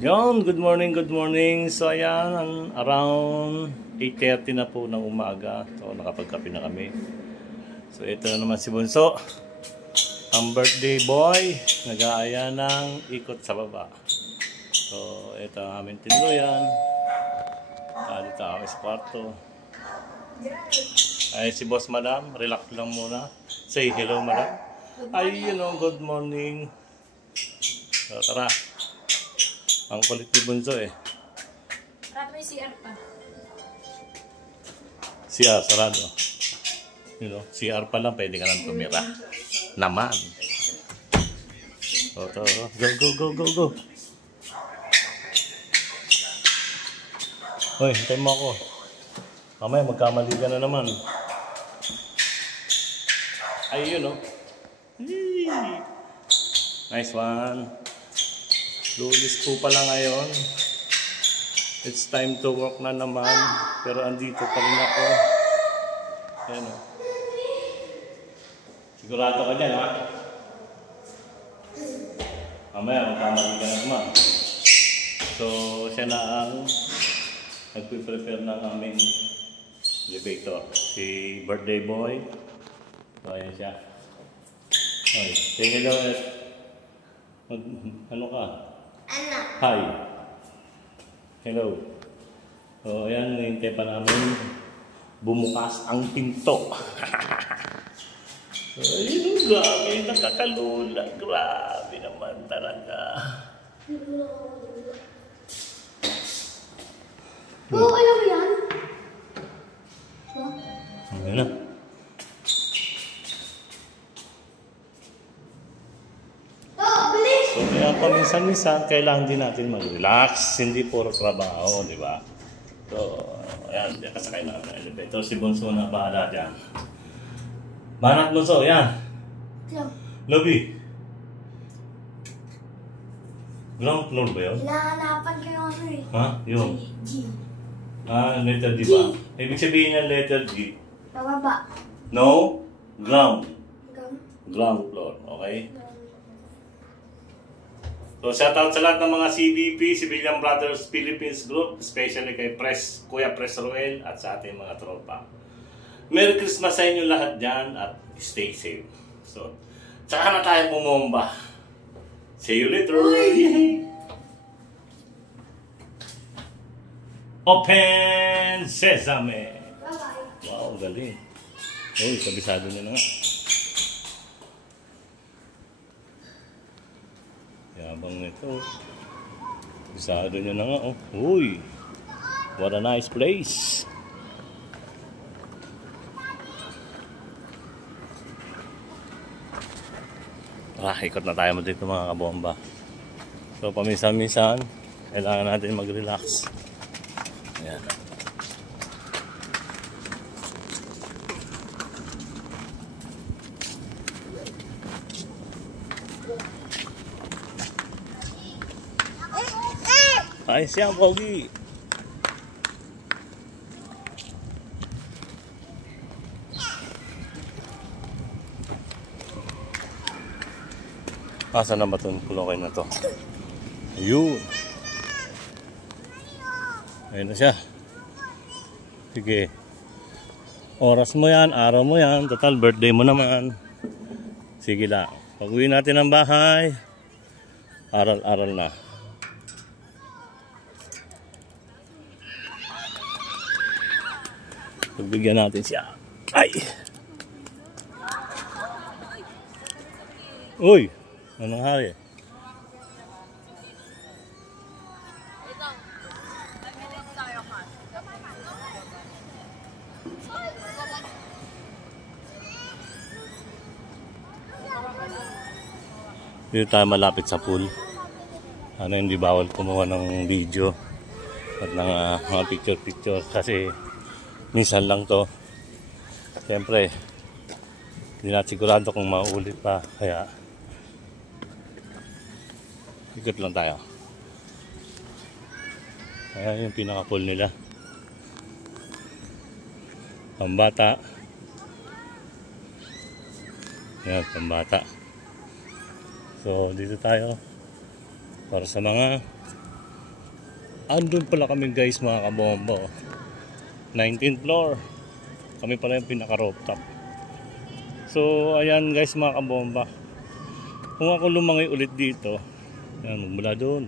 Yon, good morning, good morning. So ayan, around 8:30 na po ng umaga. So nakapagkape na kami. So ito na naman si Bunso, ang birthday boy, nag-aaya ng ikot sa baba. So ito ang aming tinuluyan. Dito kami sa kwarto. Ay si Boss Madam, relax lang muna. Say hello Madam. Ay, good morning. So tara. Ang kulit ni Bunso eh. Sarado may CR pa. CR, sarado. CR pa lang, pwede ka nang tumira. Naman. So, go. Hoy, hintayin mo ako. Mamaya, magkamali ka na naman. Ay, Nice one. Lulis po pala ngayon. It's time to work na naman. Pero andito pa rin ako. Ayan o. Sigurado ka dyan, ha? Mamaya, magkamali ka na naman. So, siya na ang nagpe-prepare ng aming elevator. Si birthday boy. So, ayan siya. Okay. Say hello. Ano ka? Hi. Hello. So, ayan, hintay pa namin bumukas ang pinto. So, ayun, grabe, nakakalula. Grabe naman talaga. Oo, alam mo yan? Ayan na. So, kaya paminsan-minsan, kailangan din natin mag-relax. Hindi puro trabaho, di ba? So, ayan, diyan kasakay na ng elevator. Si Bunso na bahala dyan. Manat Bunso, yan. Lobby. Ground floor ba yun? Hinahanapan ko yung ano eh. Ha? Yun. G. Letter G ba? Ibig sabihin niya letter G. Pababa. No? Ground. Hanggang? Ground floor, okay? So, shoutout sa lahat ng mga CBP, Civilian Brothers Philippines Group, especially kay Kuya Pres Roel at sa ating mga tropa. Merry Christmas sa inyo lahat dyan at stay safe. So, tsaka na tayo bumomba. See you later! Open Sesame! Bye-bye. Wow, galing. Uy, kabisado nyo na nga. Yabang nito. Bisado nyo na nga, oh. Uy! What a nice place! Ikot na tayo mo dito mga kabomba. So, paminsan-minsan, kailangan natin mag-relax. Ayan. Ay, siyang pogi. Asa na ba itong kulokay na to? Ayun. Ayun na siya. Sige. Oras mo yan, araw mo yan. Total, birthday mo naman. Sige lang. Pag-uwi natin ng bahay, aral-aral na. Pagbigyan natin siya. Ay! Uy! Anong hari? Dito tayo malapit sa pool. Hindi bawal kumuha ng video at ng mga picture kasi minsan lang to. Siyempre, hindi natin sigurado kung mauulit pa. Kaya, ikot lang tayo. Ayan yung pinaka-pool nila. Pambata. Ayan, pambata. So, dito tayo para sa mga Andun pala kami guys mga kabomba. 19th floor. Kami pala yung pinaka rooftop. So ayan guys mga kabomba. Kung ako lumangoy ulit dito, ayan, magmula doon.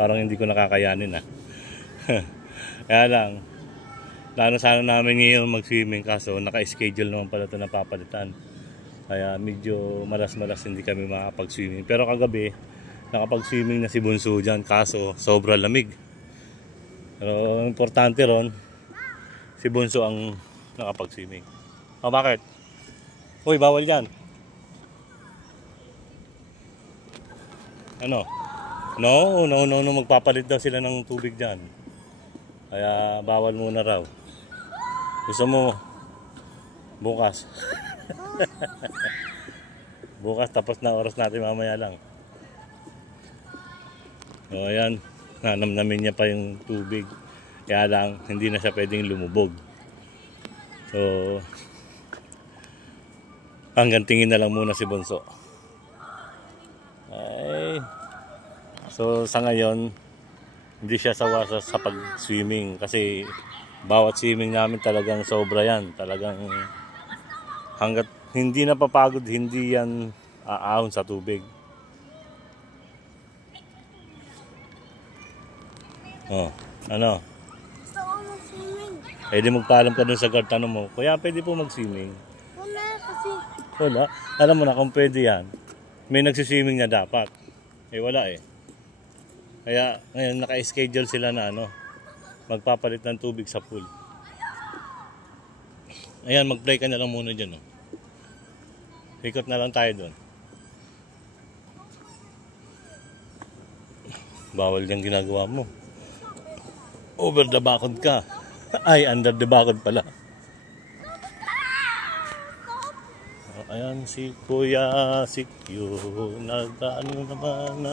Parang hindi ko nakakayanin Kaya lang, plano sana namin ngayon mag-swimming kaso naka-schedule naman pala ito na papalitan. Kaya medyo malas-malas hindi kami makapag-swimming. Pero kagabi, nakapag-swimming na si Bunso dyan kaso sobra lamig. Pero importante ron, si Bunso ang nakapag-swimming. Bakit? Uy, bawal yan. Ano? No, magpapalit daw sila ng tubig dyan. Kaya bawal muna raw. Gusto mo bukas. Bukas tapos na oras natin mamaya lang. So ayan, nanamnamin niya pa yung tubig. Kaya lang hindi na siya pwedeng lumubog. So hanggang tingin na lang muna si Bunso. Ay. So sa ngayon hindi siya sawa sa pag-swimming kasi bawat swimming namin talagang sobra yan. Talagang hanggat hindi napapagod, hindi yan aahon sa tubig. Oh, ano? Gusto ko mag-swimming. Pwede magpaalam ka dun sa guard, tanong mo, kuya pwede po mag-swimming? Wala kasi. Wala. Alam mo na kung pwede yan. May nagsiswimming na dapat. Wala Kaya ngayon naka-schedule sila na magpapalit ng tubig sa pool. Ayan, mag-play ka na lang muna dyan. Ikot na lang tayo doon. Bawal yung ginagawa mo. Over the bakod ka. Ay, under the bakod pala. Ayan si Kuya Sikyo. Nag-ano naman